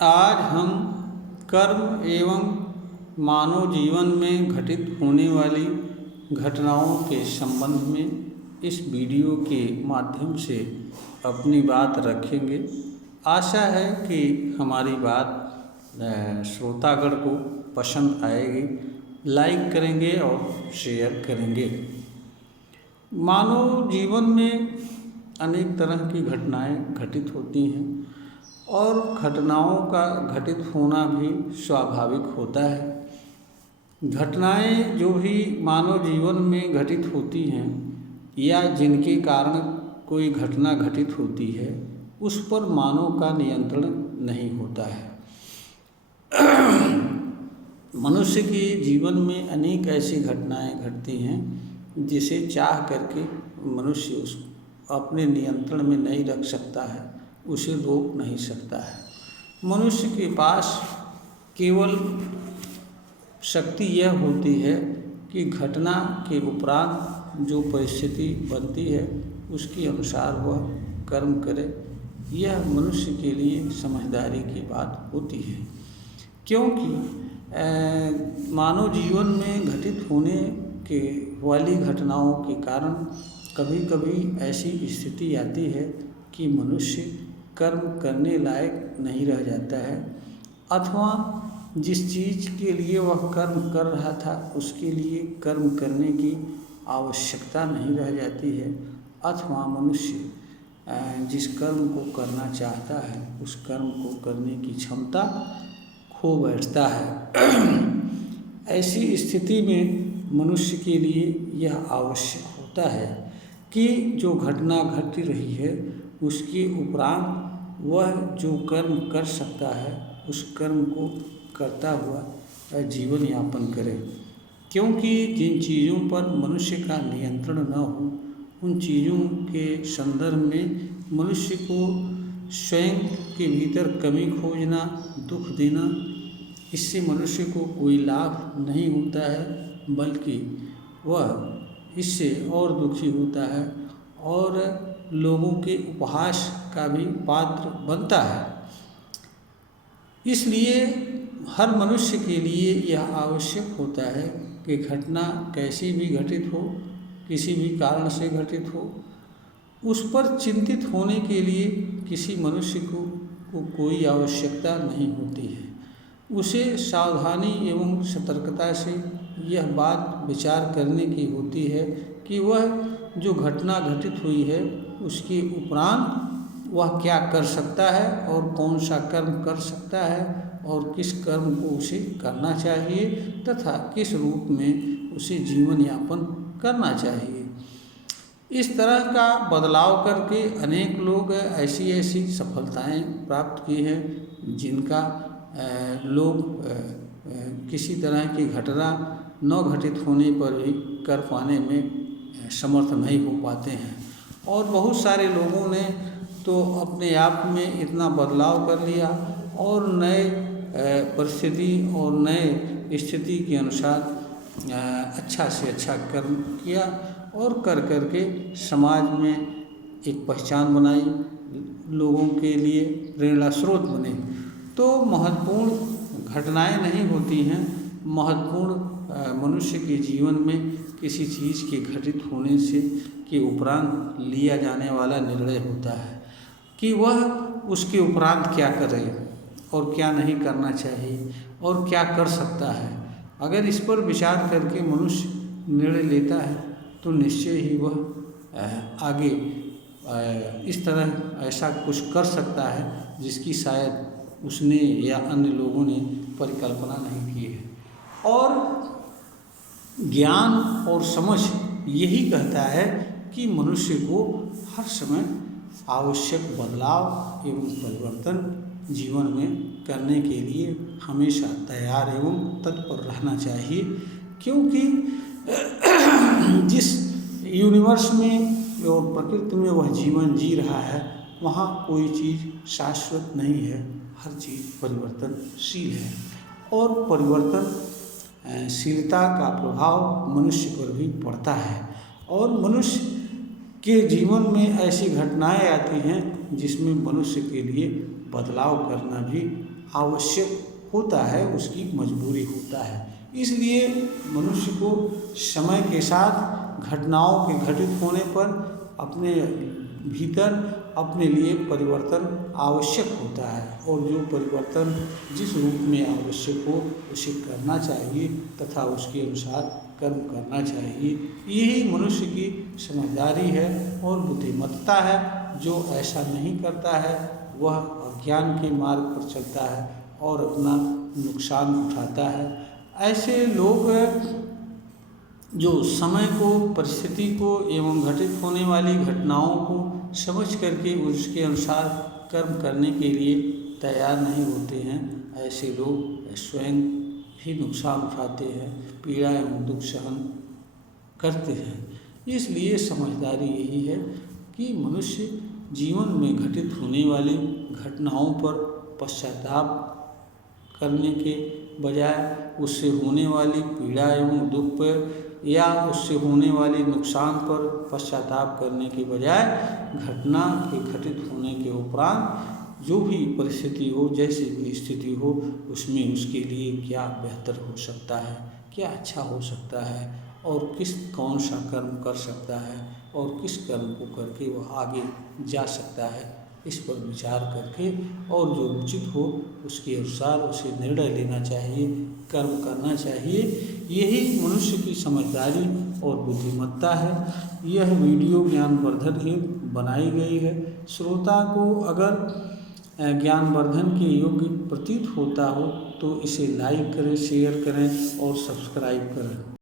आज हम कर्म एवं मानव जीवन में घटित होने वाली घटनाओं के संबंध में इस वीडियो के माध्यम से अपनी बात रखेंगे। आशा है कि हमारी बात श्रोतागण को पसंद आएगी। लाइक करेंगे और शेयर करेंगे। मानव जीवन में अनेक तरह की घटनाएं घटित होती हैं और घटनाओं का घटित होना भी स्वाभाविक होता है। घटनाएं जो भी मानव जीवन में घटित होती हैं या जिनके कारण कोई घटना घटित होती है, उस पर मानव का नियंत्रण नहीं होता है। मनुष्य के जीवन में अनेक ऐसी घटनाएं घटती हैं जिसे चाह करके मनुष्य उस अपने नियंत्रण में नहीं रख सकता है, उसे रोक नहीं सकता है। मनुष्य के पास केवल शक्ति यह होती है कि घटना के उपरांत जो परिस्थिति बनती है उसके अनुसार वह कर्म करे। यह मनुष्य के लिए समझदारी की बात होती है, क्योंकि मानव जीवन में घटित होने के वाली घटनाओं के कारण कभी कभी ऐसी स्थिति आती है कि मनुष्य कर्म करने लायक नहीं रह जाता है, अथवा जिस चीज़ के लिए वह कर्म कर रहा था उसके लिए कर्म करने की आवश्यकता नहीं रह जाती है, अथवा मनुष्य जिस कर्म को करना चाहता है उस कर्म को करने की क्षमता खो बैठता है। ऐसी स्थिति में मनुष्य के लिए यह आवश्यक होता है कि जो घटना घट रही है उसके उपरांत वह जो कर्म कर सकता है उस कर्म को करता हुआ जीवन यापन करे। क्योंकि जिन चीज़ों पर मनुष्य का नियंत्रण न हो उन चीज़ों के संदर्भ में मनुष्य को स्वयं के भीतर कमी खोजना, दुख देना, इससे मनुष्य को कोई लाभ नहीं होता है, बल्कि वह इससे और दुखी होता है और लोगों के उपहास का भी पात्र बनता है। इसलिए हर मनुष्य के लिए यह आवश्यक होता है कि घटना कैसी भी घटित हो, किसी भी कारण से घटित हो, उस पर चिंतित होने के लिए किसी मनुष्य को कोई आवश्यकता नहीं होती है। उसे सावधानी एवं सतर्कता से यह बात विचार करने की होती है कि वह जो घटना घटित हुई है उसके उपरांत वह क्या कर सकता है और कौन सा कर्म कर सकता है और किस कर्म को उसे करना चाहिए तथा किस रूप में उसे जीवन यापन करना चाहिए। इस तरह का बदलाव करके अनेक लोग ऐसी ऐसी सफलताएं प्राप्त की हैं जिनका लोग किसी तरह की घटना न घटित होने पर भी कर पाने में समर्थ नहीं हो पाते हैं। और बहुत सारे लोगों ने तो अपने आप में इतना बदलाव कर लिया और नए परिस्थिति और नए स्थिति के अनुसार अच्छा से अच्छा कर्म किया और कर के समाज में एक पहचान बनाई, लोगों के लिए प्रेरणा स्रोत बने। तो महत्वपूर्ण घटनाएं नहीं होती हैं, महत्वपूर्ण मनुष्य के जीवन में किसी चीज़ के घटित होने से के उपरांत लिया जाने वाला निर्णय होता है कि वह उसके उपरांत क्या करे और क्या नहीं करना चाहिए और क्या कर सकता है। अगर इस पर विचार करके मनुष्य निर्णय लेता है तो निश्चय ही वह आगे इस तरह ऐसा कुछ कर सकता है जिसकी शायद उसने या अन्य लोगों ने परिकल्पना नहीं की है। और ज्ञान और समझ यही कहता है कि मनुष्य को हर समय आवश्यक बदलाव एवं परिवर्तन जीवन में करने के लिए हमेशा तैयार एवं तत्पर रहना चाहिए। क्योंकि जिस यूनिवर्स में और प्रकृति में वह जीवन जी रहा है वहाँ कोई चीज़ शाश्वत नहीं है, हर चीज़ परिवर्तनशील है और परिवर्तनशीलता का प्रभाव मनुष्य पर भी पड़ता है। और मनुष्य के जीवन में ऐसी घटनाएं आती हैं जिसमें मनुष्य के लिए बदलाव करना भी आवश्यक होता है, उसकी मजबूरी होता है। इसलिए मनुष्य को समय के साथ घटनाओं के घटित होने पर अपने भीतर अपने लिए परिवर्तन आवश्यक होता है, और जो परिवर्तन जिस रूप में आवश्यक हो उसे करना चाहिए तथा उसके अनुसार कर्म करना चाहिए। यही मनुष्य की समझदारी है और बुद्धिमत्ता है। जो ऐसा नहीं करता है वह अज्ञान के मार्ग पर चलता है और अपना नुकसान उठाता है। ऐसे लोग जो समय को, परिस्थिति को एवं घटित होने वाली घटनाओं को समझ करके उसके अनुसार कर्म करने के लिए तैयार नहीं होते हैं, ऐसे लोग स्वयं ही नुकसान उठाते हैं, पीड़ा एवं दुख सहन करते हैं। इसलिए समझदारी यही है कि मनुष्य जीवन में घटित होने वाली घटनाओं पर पश्चाताप करने के बजाय उससे होने वाली पीड़ा एवं दुख पर या उससे होने वाली नुकसान पर पश्चाताप करने के बजाय घटना के घटित होने के उपरांत जो भी परिस्थिति हो, जैसी भी स्थिति हो, उसमें उसके लिए क्या बेहतर हो सकता है, क्या अच्छा हो सकता है और कौन सा कर्म कर सकता है और किस कर्म को करके वह आगे जा सकता है, इस पर विचार करके और जो उचित हो उसके अनुसार उसे निर्णय लेना चाहिए, कर्म करना चाहिए। यही मनुष्य की समझदारी और बुद्धिमत्ता है। यह वीडियो ज्ञानवर्धन हेतु बनाई गई है। श्रोता को अगर ज्ञानवर्धन के योग्य प्रतीत होता हो तो इसे लाइक करें, शेयर करें और सब्सक्राइब करें।